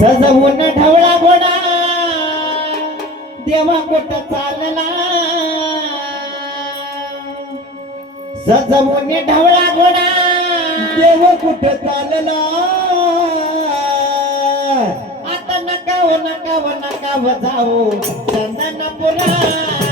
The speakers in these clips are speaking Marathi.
सजवून ढवळा घोडा देवा गोट चालला? सजवून ढवळा घोडा देव कुठ चालला? आता नका नका नका जाऊ चंदनपुरा.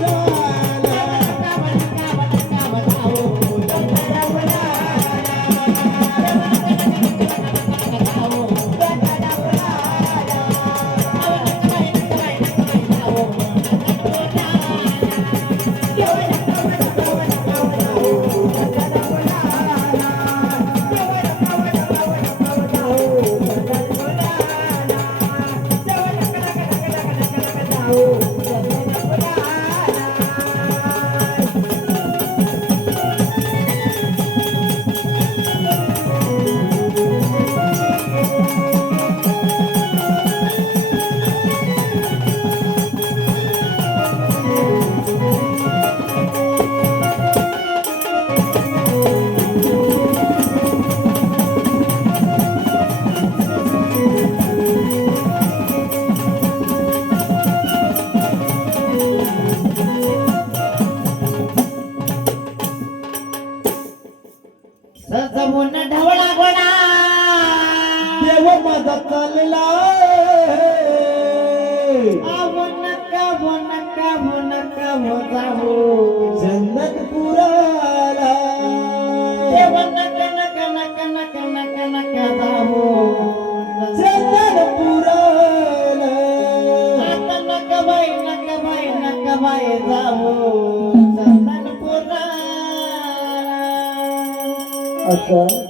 Lord. चालला आवो नका वो नका वो नका देव नका नका नका नका नका नका जाऊ. जन्नतपुराला आता? नका बाई नका बाई नका बाई चंदनपुरा असं